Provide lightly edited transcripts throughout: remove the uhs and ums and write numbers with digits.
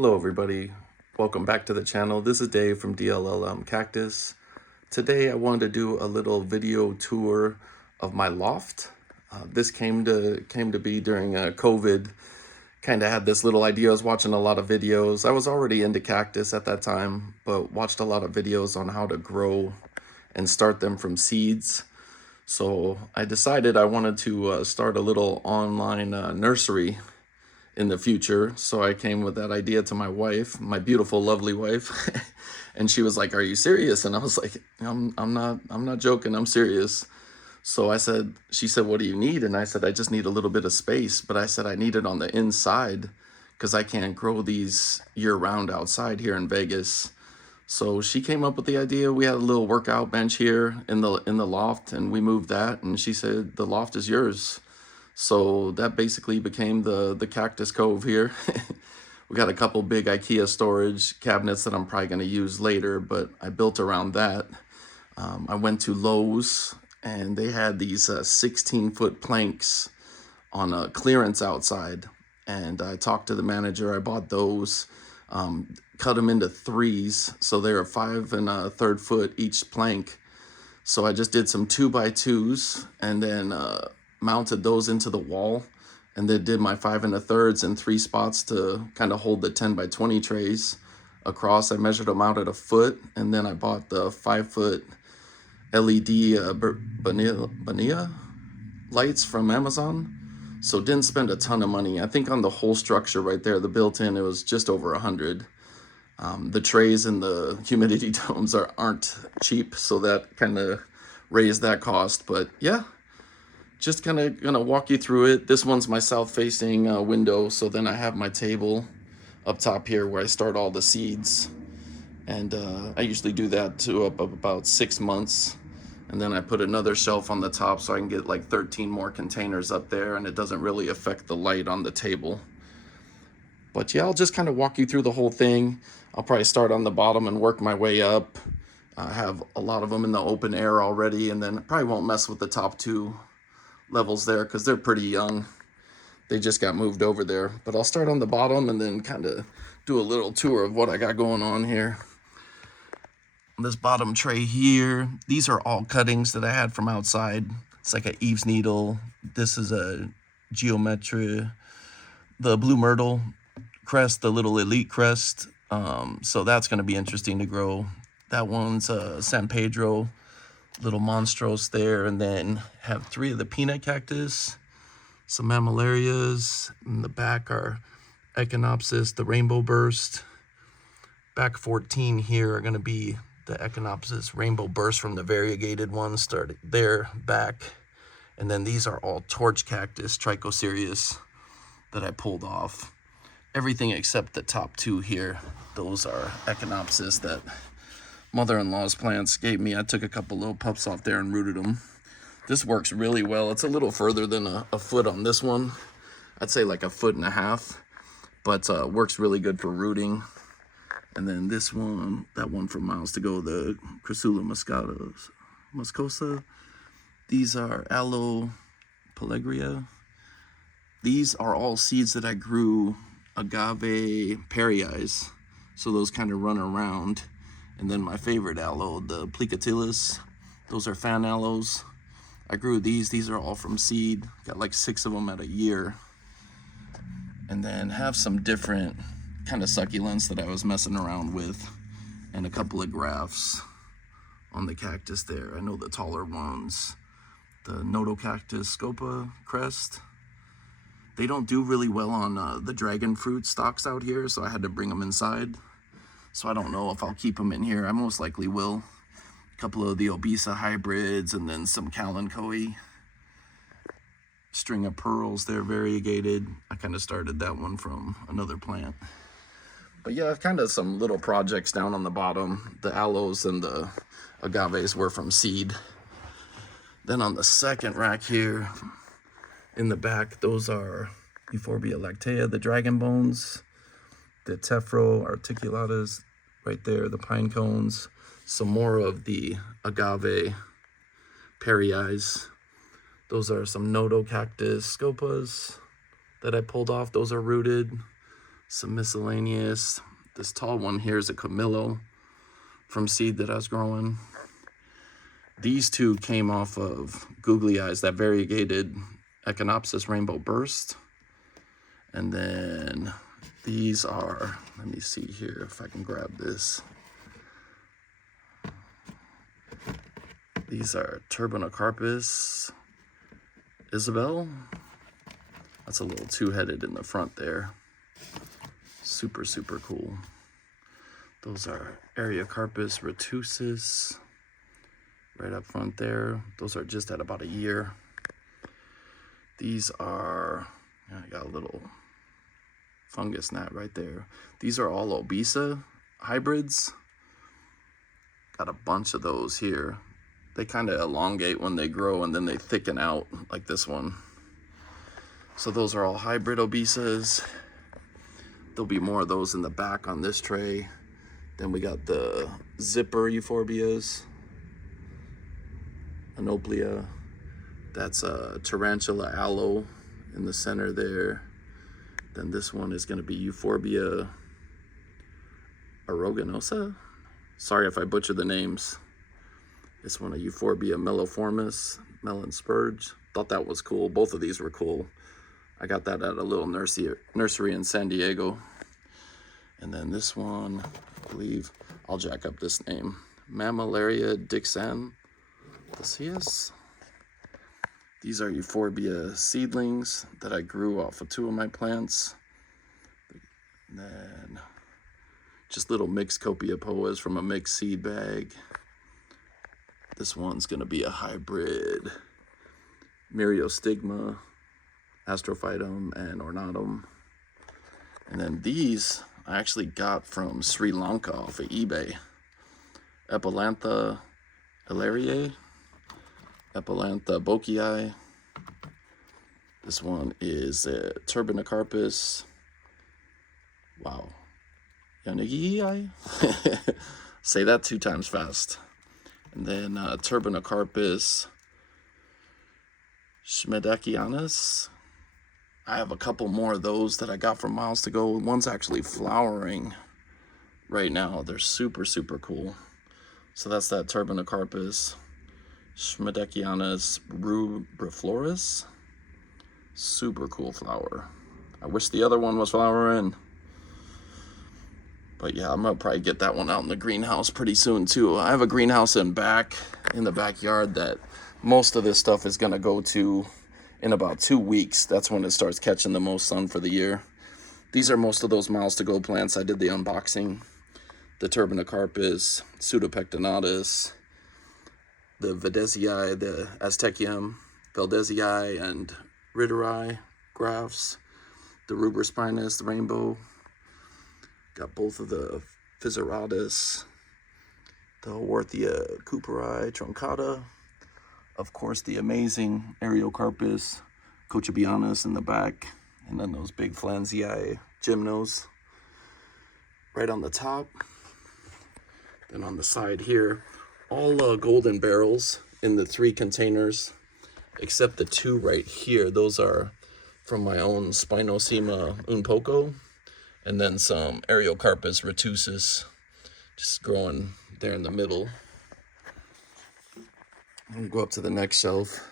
Hello everybody, welcome back to the channel. This is Dave from DLLM Cactus. Today I wanted to do a little video tour of my loft. This came to be during COVID. Kind of had this little idea. I was watching a lot of videos. I was already into cactus at that time, but watched a lot of videos on how to grow and start them from seeds. So I decided I wanted to start a little online nursery in the future. So I came with that idea to my wife, my beautiful, lovely wife. And she was like, "Are you serious?" And I was like, I'm not joking. I'm serious." So she said, "What do you need?" And I said, "I just need a little bit of space." But I said, "I need it on the inside because I can't grow these year round outside here in Vegas." So she came up with the idea. We had a little workout bench here in the loft, and we moved that. And she said, "The loft is yours." So that basically became the Cactus Cove here. We got a couple big IKEA storage cabinets that I'm probably going to use later, but I built around that. I went to Lowe's and they had these 16-foot planks on a clearance outside. And I talked to the manager. I bought those, cut them into threes. So they're 5 1/3 foot each plank. So I just did some 2x2s and then mounted those into the wall, and then did my 5 1/3 in 3 spots to kind of hold the 10x20 trays across. I measured them out at a foot, and then I bought the 5-foot LED Bania lights from Amazon. So didn't spend a ton of money. I think on the whole structure right there, the built-in, it was just over 100. The trays and the humidity domes aren't cheap, so that kind of raised that cost. But yeah, just kind of gonna walk you through it. This one's my south-facing window, so then I have my table up top here where I start all the seeds. And I usually do that to up about 6 months. And then I put another shelf on the top so I can get like 13 more containers up there, and it doesn't really affect the light on the table. But yeah, I'll just kind of walk you through the whole thing. I'll probably start on the bottom and work my way up. I have a lot of them in the open air already, and then I probably won't mess with the top 2 levels there because they're pretty young. They just got moved over there. But I'll start on the bottom and then kind of do a little tour of what I got going on here. This bottom tray here, these are all cuttings that I had from outside. It's like an Eve's needle. This is a geometry, the blue myrtle crest, the little elite crest. So that's going to be interesting to grow. That one's a San Pedro, little monstrose there. And then have 3 of the peanut cactus, some mammillarias. In the back are echinopsis, the rainbow burst. Back 14 here are going to be the echinopsis rainbow burst from the variegated ones, started there, back. And then these are all torch cactus, trichocereus, that I pulled off. Everything except the top 2 here, those are echinopsis that mother-in-law's plants gave me. I took a couple little pups off there and rooted them. This works really well. It's a little further than a foot on this one. I'd say like 1.5 feet, but works really good for rooting. And then this one, that one from miles to go, the Crassula muscosa. These are Aloe pellegria. These are all seeds that I grew agave perii, so those kind of run around. And then my favorite aloe, the plicotilus, those are fan aloes. I grew these are all from seed. Got like 6 of them at a year. And then have some different kind of succulents that I was messing around with, and a couple of grafts on the cactus there. I know the taller ones, the Nodocactus scopa crest. They don't do really well on the dragon fruit stalks out here, so I had to bring them inside. So I don't know if I'll keep them in here. I most likely will. A couple of the Obesa hybrids, and then some Kalanchoe. String of pearls, they're variegated. I kind of started that one from another plant. But yeah, kind of some little projects down on the bottom. The aloes and the agaves were from seed. Then on the second rack here, in the back, those are Euphorbia lactea, the dragon bones, the Tephro articulatus right there, the pine cones, some more of the agave perii. Those are some Nodocactus scopas that I pulled off. Those are rooted. some miscellaneous. This tall one here is a Camillo from seed that I was growing. These two came off of Googly Eyes, that variegated Echinopsis Rainbow Burst. And then these are, let me see here if I can grab this. These are Turbinocarpus Isabel. That's a little two-headed in the front there. Super, super cool. Those are Ariocarpus retusis, right up front there. Those are just at about a year. These are, I got a little fungus gnat right there. These are all Obesa hybrids. Got a bunch of those here. They kind of elongate when they grow and then they thicken out like this one. So those are all hybrid Obesas. There'll be more of those in the back on this tray. Then we got the zipper Euphorbias, Anoplia. That's a Tarantula Aloe in the center there. Then this one is going to be Euphorbia Aruginosa. Sorry if I butcher the names. This one, a Euphorbia melliformis, melon spurge. Thought that was cool. Both of these were cool. I got that at a little nursery in San Diego. And then this one, I believe, I'll jack up this name. Mammillaria dixan. These are Euphorbia seedlings that I grew off of 2 of my plants. And then just little mixed Copiapoas from a mixed seed bag. This one's gonna be a hybrid Myriostigma, Astrophytum, and Ornatum. And then these I actually got from Sri Lanka off of eBay. Epilantha Ilariae, Epilantha boekii. This one is a Turbinocarpus. Wow. Yanigii? Say that 2 times fast. And then Turbinocarpus Schmedekianus. I have a couple more of those that I got from miles to go. One's actually flowering right now. They're super, super cool. So that's that Turbinocarpus Schmedekianus rubriflorus. Super cool flower. I wish the other one was flowering. But yeah, I'm gonna probably get that one out in the greenhouse pretty soon too. I have a greenhouse in the backyard that most of this stuff is gonna go to in about 2 weeks. That's when it starts catching the most sun for the year. These are most of those miles to go plants I did the unboxing. The Turbinocarpus, Pseudopectinatus, the Vadesii, the Aztecium, Valdesii, and Ritteri grafts, the Rubrispinus, the rainbow. Got both of the Physauratus, the Haworthia cooperi truncata, of course the amazing Ariocarpus cochabianus in the back, and then those big Flansii gymnos right on the top. Then on the side here, all golden barrels in the 3 containers, except the 2 right here. Those are from my own Spinosema unpoco. And then some Ariocarpus retusis, just growing there in the middle. I'm gonna go up to the next shelf.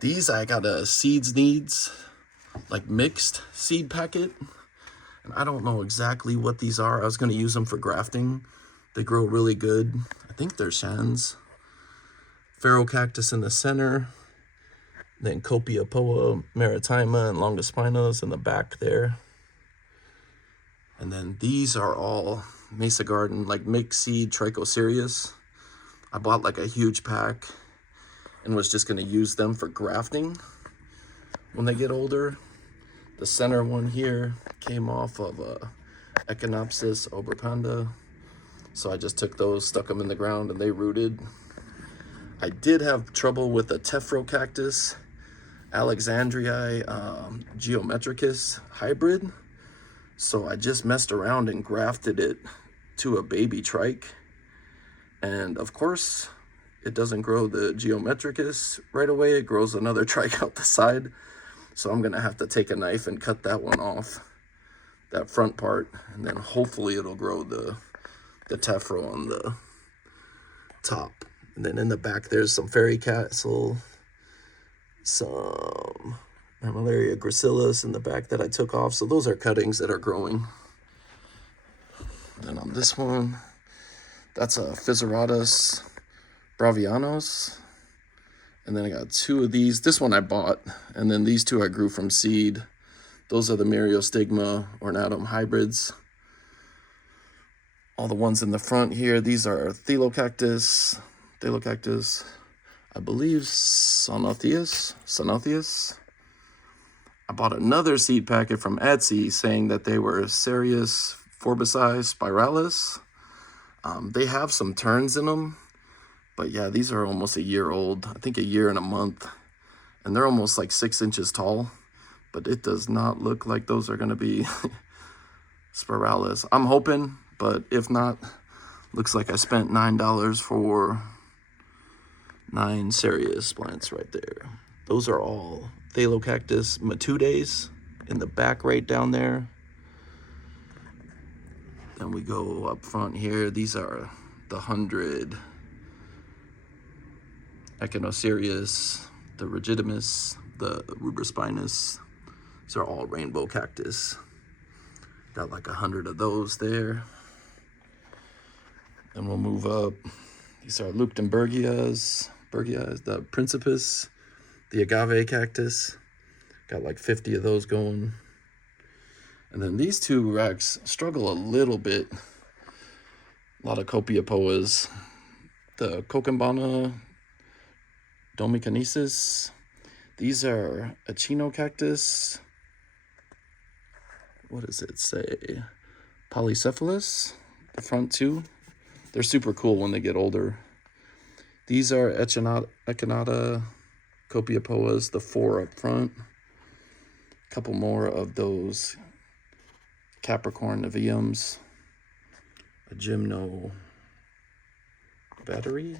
These I got a Seeds Needs, like mixed seed packet. And I don't know exactly what these are. I was gonna use them for grafting. They grow really good. I think they're Shans. Ferrocactus in the center. Then Copiapoa maritima and Longispinos in the back there. And then these are all Mesa Garden, like mixed seed Trichocereus. I bought like a huge pack and was just gonna use them for grafting when they get older. The center one here came off of Echinopsis oberpanda. So I just took those, stuck them in the ground, and they rooted. I did have trouble with the Tephrocarpus Alexandriae geometricus hybrid. So I just messed around and grafted it to a baby trike. And of course, it doesn't grow the geometricus right away. It grows another trike out the side. So I'm gonna have to take a knife and cut that one off. that front part, and then hopefully it'll grow the tephro on the top. And then in the back there's some fairy castle, some Mammillaria gracilis in the back that I took off. So those are cuttings that are growing. Then on this one, that's a Physoratus bravianos. And then I got two of these. This one I bought, and then these two I grew from seed. Those are the Myriostigma ornatum hybrids. All the ones in the front here, these are Thelocactus, I believe Sonotheus. I bought another seed packet from Etsy saying that they were Cereus forbici spiralis. They have some turns in them, but yeah, these are almost a year old. I think a year and a month, and they're almost like 6 inches tall, but it does not look like those are gonna be spiralis. I'm hoping, but if not, looks like I spent $9 for 9 Cereus plants right there. Those are all Thelocactus matudes in the back right down there. Then we go up front here. These are the 100 Echinocereus, the Rigidimus, the Rubrispinus. These are all rainbow cactus. Got like 100 of those there. Then we'll move up. These are Leuchtenbergias, the Principus, the agave cactus. Got like 50 of those going. And then these two racks struggle a little bit. A lot of Copiapoas. The Cocambana domicanesis. These are Echinocactus. What does it say? Polycephalus, the front two. They're super cool when they get older. These are Echinata Copiapoas, the 4 up front. A couple more of those Capricorn Neviums. A Gymno Veteri.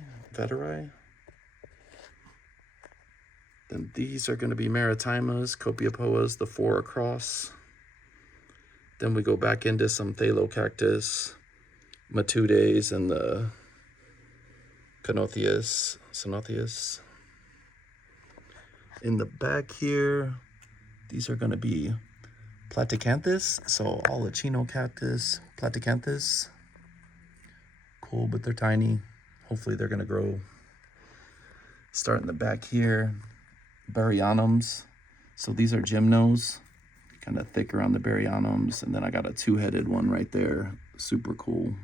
Then these are going to be Maritimas, Copiapoas, the 4 across. Then we go back into some Thelocactus, Matudes, and the Sonotheus. In the back here, these are going to be Platycanthus, so all Echinocactus, Platycanthus. Cool, but they're tiny. Hopefully they're going to grow. Start in the back here, Baryonums. So these are Gymnos, kind of thicker on the Baryonums. And then I got a 2-headed one right there, super cool.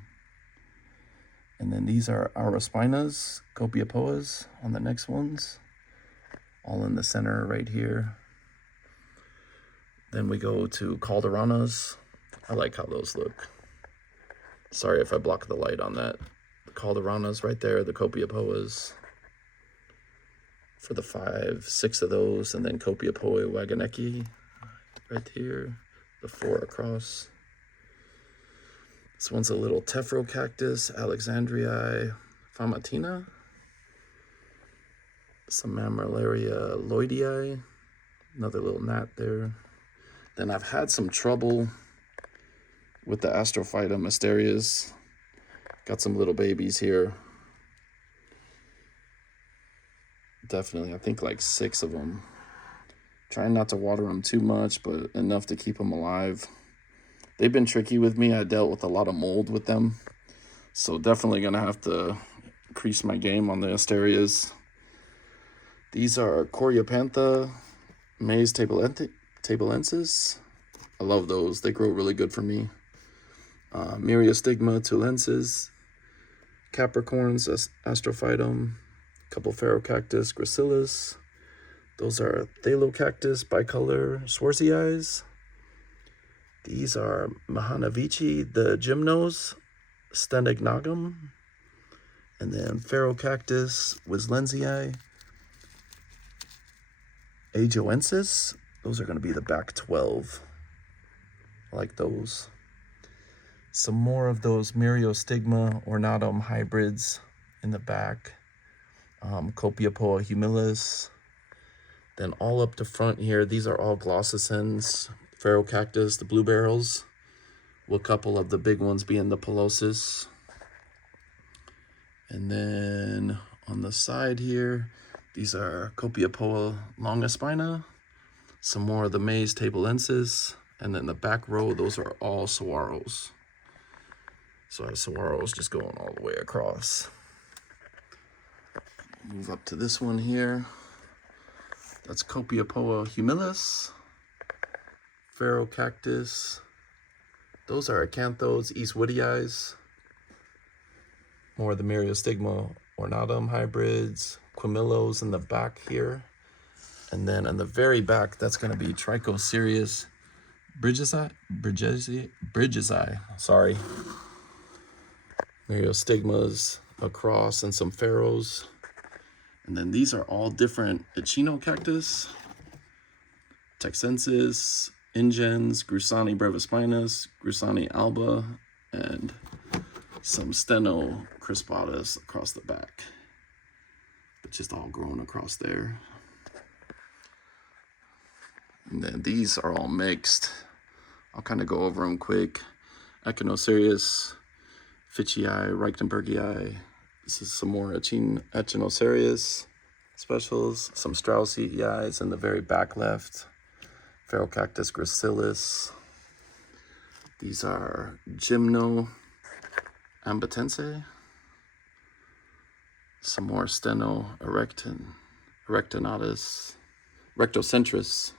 And then these are Aurospinas, Copiapoas on the next ones, all in the center right here. Then we go to Calderanas. I like how those look. Sorry if I block the light on that. The Calderanas right there, the Copiapoas for the 5, 6 of those, and then Copiapoa wagonecki right here, the 4 across. This one's a little Tephro-cactus, Alexandrii famatina. Some Mammillaria lloydii, another little gnat there. Then I've had some trouble with the Astrophyta mysterious. Got some little babies here. Definitely, I think like 6 of them. Trying not to water them too much, but enough to keep them alive. They've been tricky with me. I dealt with a lot of mold with them. So definitely gonna have to increase my game on the asterias. These are Coreopantha Mays tabelensis. I love those. They grow really good for me. Myriostigma tulensis, Capricorns, Astrophytum, a couple Ferrocactus gracilis. Those are Thelocactus bicolor Schwarzii. These are Mahanavici, the Gymnos, Stenognagum, and then Ferrocactus Wislenzii, Ajoensis. Those are going to be the back 12. I like those. Some more of those Myriostigma ornatum hybrids in the back. Copiapoa humilis. Then all up to front here, these are all Glossicens, Ferrocactus, the blue barrels. with a couple of the big ones being the Pelosis. And then on the side here, these are Copiapoa longispina, some more of the maize tabulensis, and then the back row, those are all saguaros. So I have saguaros just going all the way across. Move up to this one here. That's Copiapoa humilis, Ferrocactus. Those are acanthos, eastwoodii. More of the Myriostigma ornatum hybrids, quimillos in the back here. And then in the very back, that's going to be Trichocereus bridgesii, sorry. Myriostigmas across and some pharaohs. And then these are all different echinocactus, texensis, ingens, Grusani brevispinus, Grusani alba, and some Stenocrispatus across the back. But just all growing across there. And then these are all mixed. I'll kind of go over them quick. Echinocerius, Fitchii, Reichenbergii. This is some more Echinocerius specials, some Straussii in the very back left. Ferrocactus gracilis. These are Gymno ambatense. Some more Steno erectinatus, rectocentris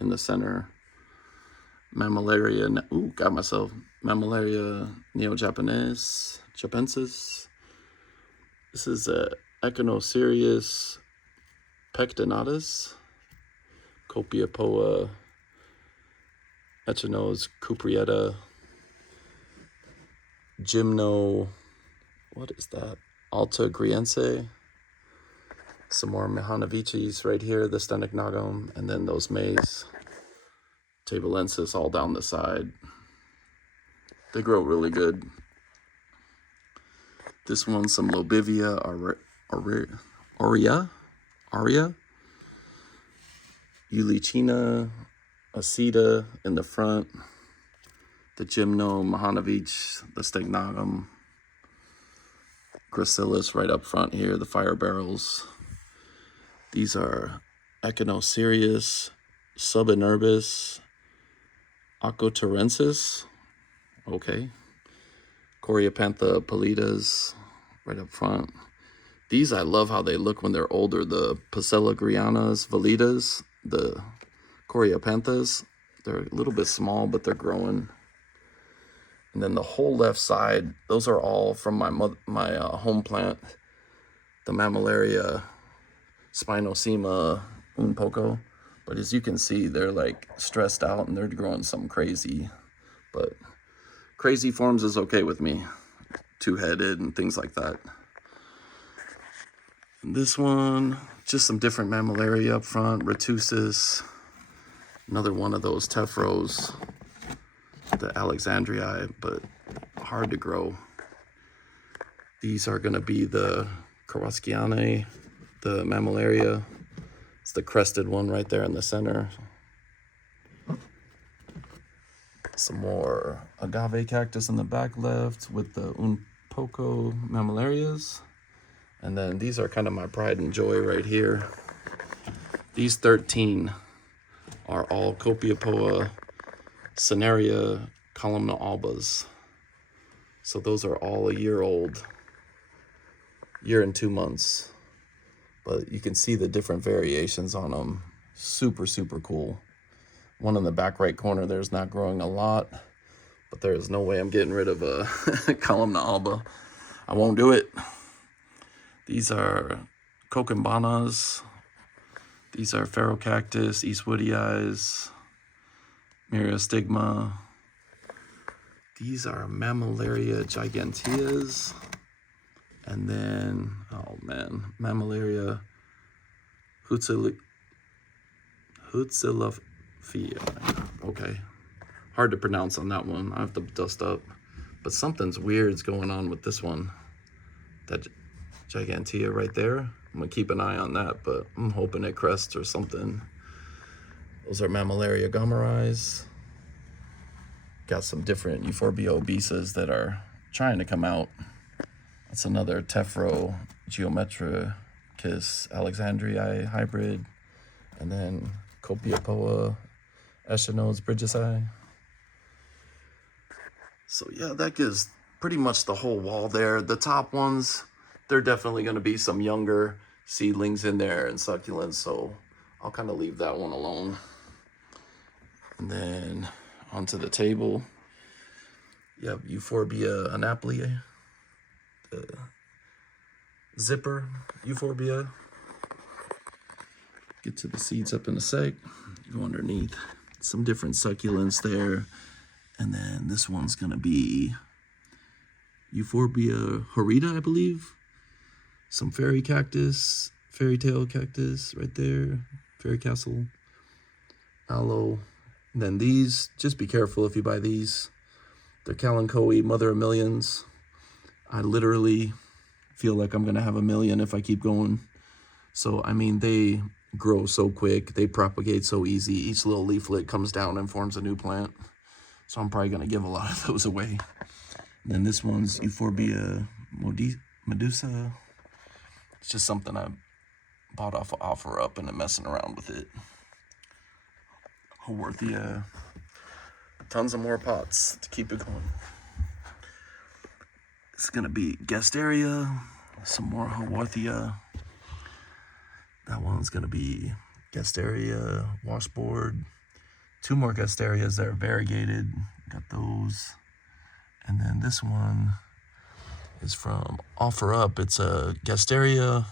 in the center. Mammillaria, Mammillaria japensis. This is Echinocerius pectinatus, Copiapoa Echinos cuprietta, Gymno, what is that? Alta Griense. Some more Mihanovicis right here, the Stenignagum, and then those maize tabulensis all down the side. They grow really good. This one's some Lobivia aurea, Eulichina acida in the front, the Gymno Mihanovich, the Stegnagum, gracilis right up front here, the fire barrels. These are Echinocerius subinerbis Acotarensis, okay. Coreopantha pallidas right up front. These, I love how they look when they're older. The Pacellagrianas validas, the Coreopanthas, they're a little bit small, but they're growing. And then the whole left side, those are all from my home plant, the Mammillaria Spinosema unpoco. But as you can see, they're like stressed out and they're growing something crazy. But crazy forms is okay with me. Two-headed and things like that. And this one, just some different Mammillaria up front. Retusis, another one of those tephros, the Alexandrii, but hard to grow. These are going to be the Karaskiane, the Mammillaria. It's the crested one right there in the center. Some more agave cactus in the back left with the unpoco Mammillarias. And then these are kind of my pride and joy right here. These 13 are all Copiapoa Cinerea columna albas. So those are all a year old, year and 2 months. But you can see the different variations on them. Super, super cool. One in the back right corner there's not growing a lot, but there is no way I'm getting rid of a columna alba. I won't do it. These are Cocambanas. These are Ferrocactus, Eastwoodii, Myriostigma. These are Mammillaria giganteas. And then, oh man, Mammillaria Hutzilophaea. Okay, hard to pronounce on that one. I have to dust up. But something's weird's going on with this one. That gigantea right there. I'm gonna keep an eye on that, but I'm hoping it crests or something. Those are Mammillaria gomerais. Got some different Euphorbia obesas that are trying to come out. That's another Tephro Geometricus Alexandrii hybrid. And then Copiapoa Echinodes Bridgesii. So yeah, that gives pretty much the whole wall there. The top ones, they're definitely going to be some younger seedlings in there and succulents, so I'll kind of leave that one alone. And then onto the table, you have Euphorbia Anapoli, the zipper Euphorbia. Get to the seeds up in a sec. Go underneath. Some different succulents there. And then this one's gonna be Euphorbia horrida, I believe. Some fairy cactus, fairy tail cactus right there. Fairy castle, aloe. And then these, just be careful if you buy these. They're Kalanchoe, mother of millions. I literally feel like I'm gonna have a million if I keep going. So, I mean, they grow so quick, they propagate so easy. Each little leaflet comes down and forms a new plant. So I'm probably gonna give a lot of those away. And then this one's Euphorbia Medusa. It's just something I bought off of OfferUp and I'm messing around with it. Haworthia. Tons of more pots to keep it going. It's gonna be Gasteria, some more Haworthia. That one's gonna be Gasteria, washboard. 2 more Gasterias that are variegated. Got those. And then this one is from OfferUp. It's a Gasteria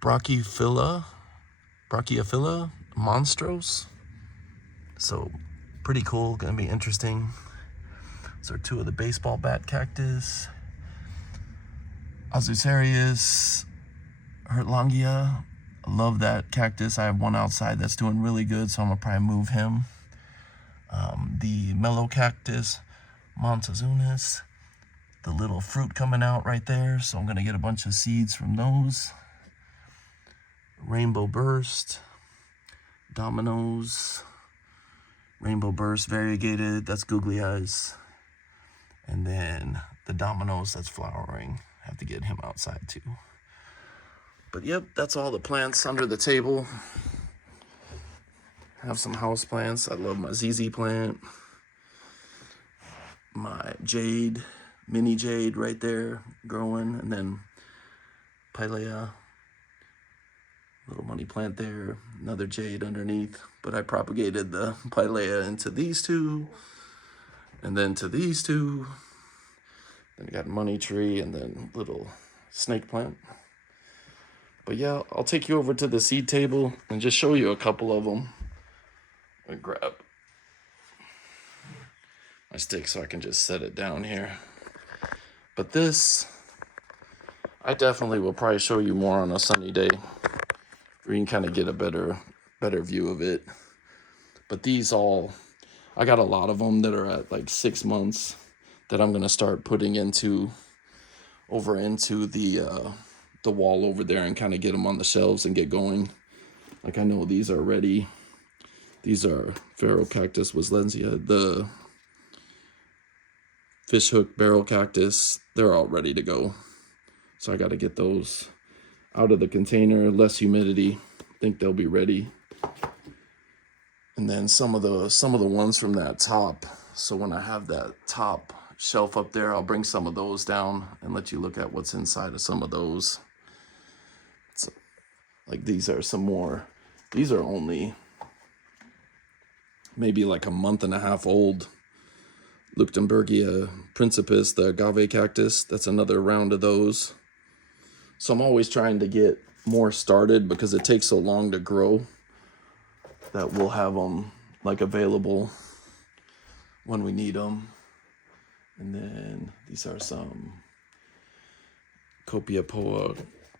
Brachyphylla monstros. So pretty cool, gonna be interesting. These are 2 of the baseball bat cactus. Azucarius Hertlangia. I love that cactus. I have one outside that's doing really good, so I'm gonna probably move him. The mellow cactus Montazunas. The little fruit coming out right there, so I'm gonna get a bunch of seeds from those. Rainbow Burst, Dominoes, Rainbow Burst variegated, that's googly eyes. And then the Dominoes that's flowering, have to get him outside too. But yep, that's all the plants under the table. Have some house plants. I love my ZZ plant. My jade, mini jade right there growing. And then Pilea, little money plant there. Another jade underneath. But I propagated the Pilea into these 2. And then to these 2. Then I got money tree and then little snake plant. But yeah, I'll take you over to the seed table and just show you a couple of them. I'm gonna grab my stick so I can just set it down here. But this, I definitely will probably show you more on a sunny day where you can kind of get a better view of it. But these all, I got a lot of them that are at like 6 months that I'm gonna start putting over into the wall over there and kind of get them on the shelves and get going. Like I know these are ready. These are Pharaoh Cactus Wislensia, the fishhook barrel cactus. They're all ready to go. So I got to get those out of the container, less humidity. I think they'll be ready. And then some of the ones from that top. So when I have that top shelf up there, I'll bring some of those down and let you look at what's inside of some of those. So, like these are some more. These are only maybe like a month and a half old. Leuchtenbergia principis, the agave cactus. That's another round of those. So I'm always trying to get more started because it takes so long to grow that we'll have them like available when we need them. And then these are some Copiapoa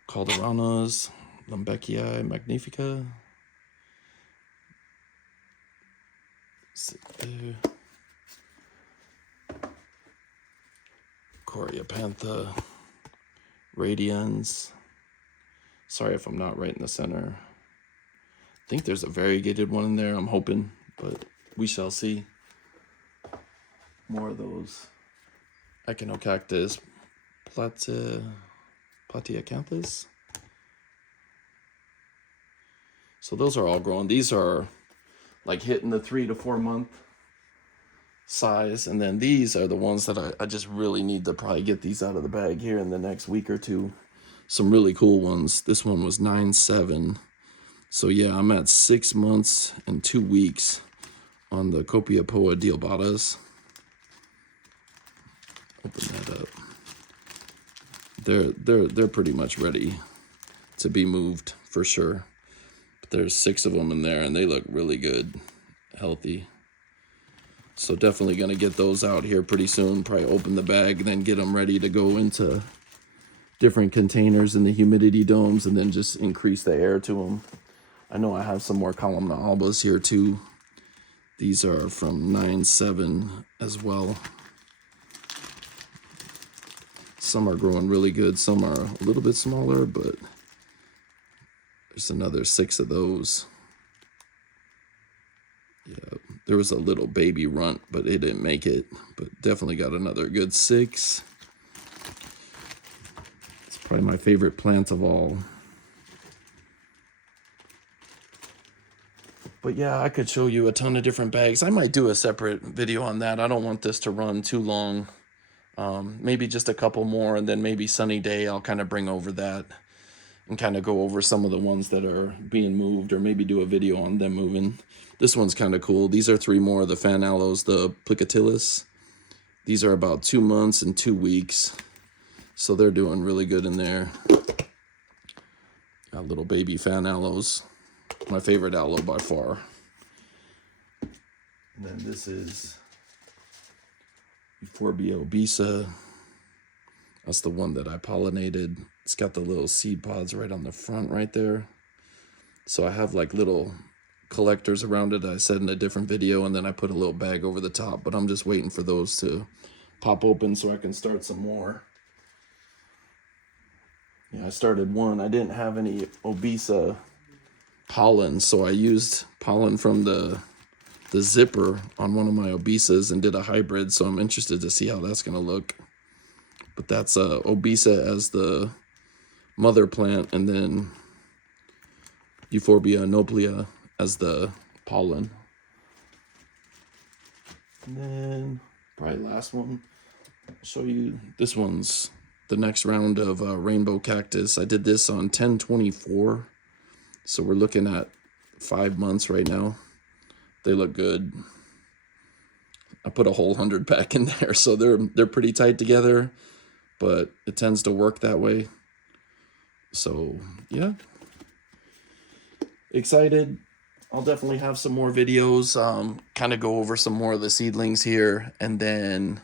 Calderanas, Lumbeckiae magnifica. Sit there. Coreopantha, Radians. Sorry if I'm not right in the center. I think there's a variegated one in there, I'm hoping, but we shall see. more of those Echinocactus platyacanthus. So those are all growing. These are like hitting the 3 to 4 month size, and then these are the ones that I just really need to probably get these out of the bag here in the next week or two. Some really cool ones. This one was 9.7. So yeah, I'm at 6 months and 2 weeks on the Copiapoa deobatas. Open that up. They're pretty much ready to be moved for sure. But there's 6 of them in there, and they look really good, healthy. So definitely gonna get those out here pretty soon. Probably open the bag, and then get them ready to go into different containers in the humidity domes, and then just increase the air to them. I know I have some more columnar albas here too. These are from 9.7 as well. Some are growing really good, some are a little bit smaller, but there's another 6 of those. Yeah, there was a little baby runt, but it didn't make it. But definitely got another good 6. It's probably my favorite plant of all. But yeah, I could show you a ton of different bags. I might do a separate video on that. I don't want this to run too long. Maybe just a couple more, and then maybe sunny day I'll kind of bring over that and kind of go over some of the ones that are being moved, or maybe do a video on them moving. This one's kind of cool. These are 3 more of the fan aloes, the Plicatillus. These are about 2 months and 2 weeks. So they're doing really good in there. Got little baby fan aloes. My favorite aloe by far. And then this is Euphorbia obesa. That's the one that I pollinated. It's got the little seed pods right on the front right there. So I have like little collectors around it, I said in a different video, and then I put a little bag over the top, but I'm just waiting for those to pop open so I can start some more. Yeah, I started one. I didn't have any obesa pollen, so I used pollen from the zipper on one of my obesas and did a hybrid, so I'm interested to see how that's going to look. But that's obesa as the mother plant, and then Euphorbia noblia as the pollen. And then probably last one, I'll show you. This one's the next round of rainbow cactus. I did this on 10/24, so we're looking at 5 months right now. They look good. I put a whole 100 pack in there, so they're pretty tight together, but it tends to work that way. So yeah, excited. I'll definitely have some more videos, kind of go over some more of the seedlings here, and then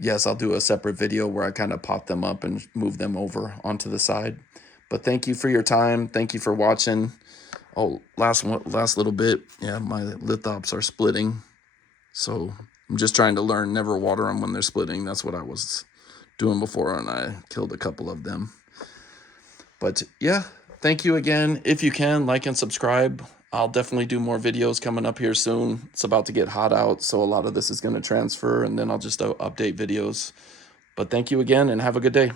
yes, I'll do a separate video where I kind of pop them up and move them over onto the side. But thank you for your time. Thank you for watching. Oh, last little bit. Yeah, my lithops are splitting. So I'm just trying to learn, never water them when they're splitting. That's what I was doing before, and I killed a couple of them. But yeah, thank you again. If you can, like and subscribe. I'll definitely do more videos coming up here soon. It's about to get hot out, so a lot of this is going to transfer, and then I'll just update videos. But thank you again, and have a good day.